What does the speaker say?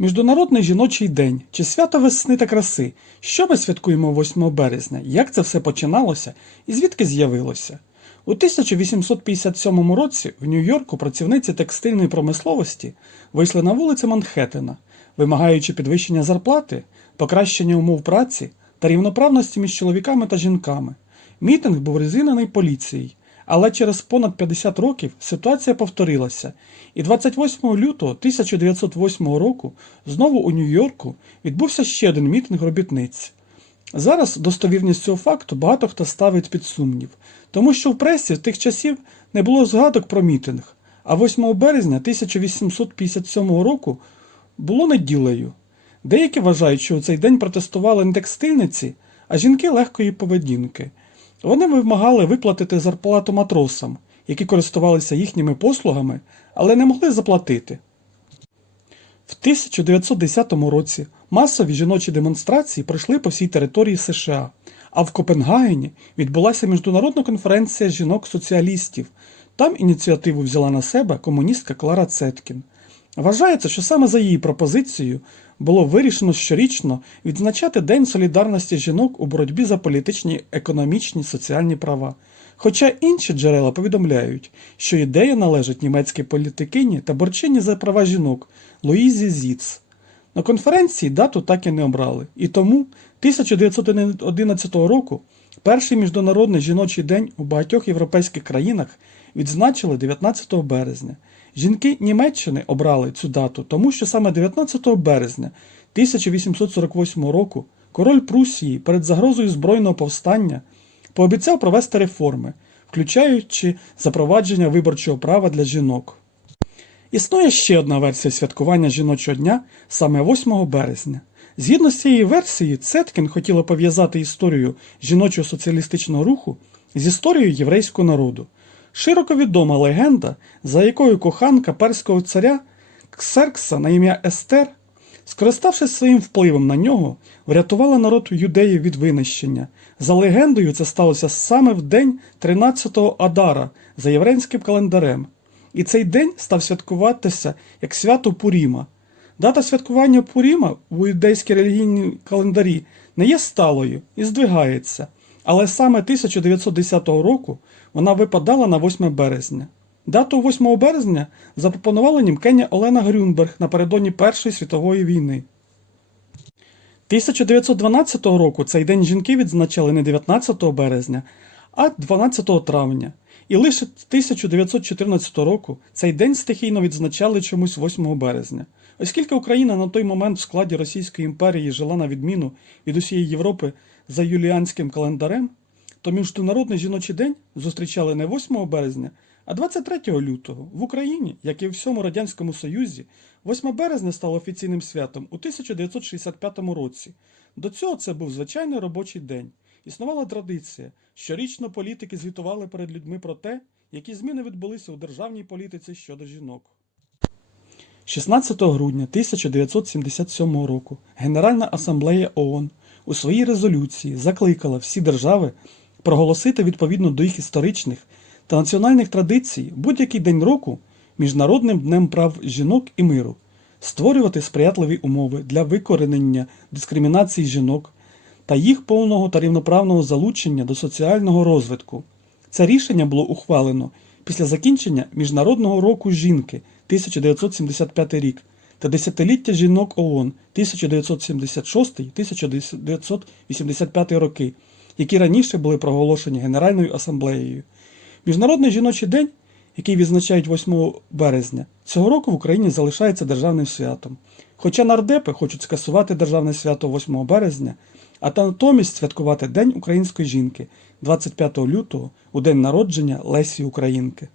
Міжнародний жіночий день чи свято весни та краси. Що ми святкуємо 8 березня? Як це все починалося і звідки з'явилося? У 1857 році в Нью-Йорку працівниці текстильної промисловості вийшли на вулиці Манхеттена, вимагаючи підвищення зарплати, покращення умов праці та рівноправності між чоловіками та жінками. Мітинг був резинений поліцією, але через понад 50 років ситуація повторилася, і 28 лютого 1908 року знову у Нью-Йорку відбувся ще один мітинг робітниць. Зараз достовірність цього факту багато хто ставить під сумнів, тому що в пресі тих часів не було згадок про мітинг, а 8 березня 1857 року було неділею. Деякі вважають, що у цей день протестували не текстильниці, а жінки легкої поведінки. Вони вимагали виплатити зарплату матросам, які користувалися їхніми послугами, але не могли заплатити. В 1910 році масові жіночі демонстрації пройшли по всій території США, а в Копенгагені відбулася міжнародна конференція жінок-соціалістів. Там ініціативу взяла на себе комуністка Клара Цеткін. Вважається, що саме за її пропозицією було вирішено щорічно відзначати День солідарності жінок у боротьбі за політичні, економічні, соціальні права. Хоча інші джерела повідомляють, що ідея належить німецькій політикині та борчині за права жінок Луїзі Зіц. На конференції дату так і не обрали, і тому 1911 року перший міжнародний жіночий день у багатьох європейських країнах відзначили 19 березня. Жінки Німеччини обрали цю дату, тому що саме 19 березня 1848 року король Прусії перед загрозою збройного повстання пообіцяв провести реформи, включаючи запровадження виборчого права для жінок. Існує ще одна версія святкування жіночого дня саме 8 березня. Згідно з цією версією, Цеткін хотіла пов'язати історію жіночого соціалістичного руху з історією єврейського народу. Широко відома легенда, за якою коханка перського царя Ксеркса на ім'я Естер, скориставшись своїм впливом на нього, врятувала народ юдеїв від винищення. За легендою, це сталося саме в день 13-го Адара за єврейським календарем. І цей день став святкуватися як свято Пуріма. Дата святкування Пуріма в юдейській релігійній календарі не є сталою і здвигається, але саме 1910 року вона випадала на 8 березня. Дату 8 березня запропонувала німкеня Олена Грюнберг напередодні Першої світової війни. 1912 року цей день жінки відзначали не 19 березня, а 12 травня. І лише 1914 року цей день стихійно відзначали чомусь 8 березня. Оскільки Україна на той момент в складі Російської імперії жила на відміну від усієї Європи за юліанським календарем, то Міжнародний жіночий день зустрічали не 8 березня, а 23 лютого в Україні, як і в всьому Радянському Союзі, 8 березня стало офіційним святом у 1965 році. До цього це був звичайний робочий день. Існувала традиція. Щорічно політики звітували перед людьми про те, які зміни відбулися у державній політиці щодо жінок. 16 грудня 1977 року Генеральна асамблея ООН у своїй резолюції закликала всі держави проголосити відповідно до їх історичних та національних традицій будь-який день року Міжнародним днем прав жінок і миру, створювати сприятливі умови для викоренення дискримінації жінок та їх повного та рівноправного залучення до соціального розвитку. Це рішення було ухвалено після закінчення Міжнародного року жінки 1975 рік та десятиліття жінок ООН 1976-1985 роки, які раніше були проголошені Генеральною асамблеєю. Міжнародний жіночий день, який відзначають 8 березня, цього року в Україні залишається державним святом. Хоча нардепи хочуть скасувати державне свято 8 березня, а натомість святкувати День української жінки 25 лютого у день народження Лесі Українки.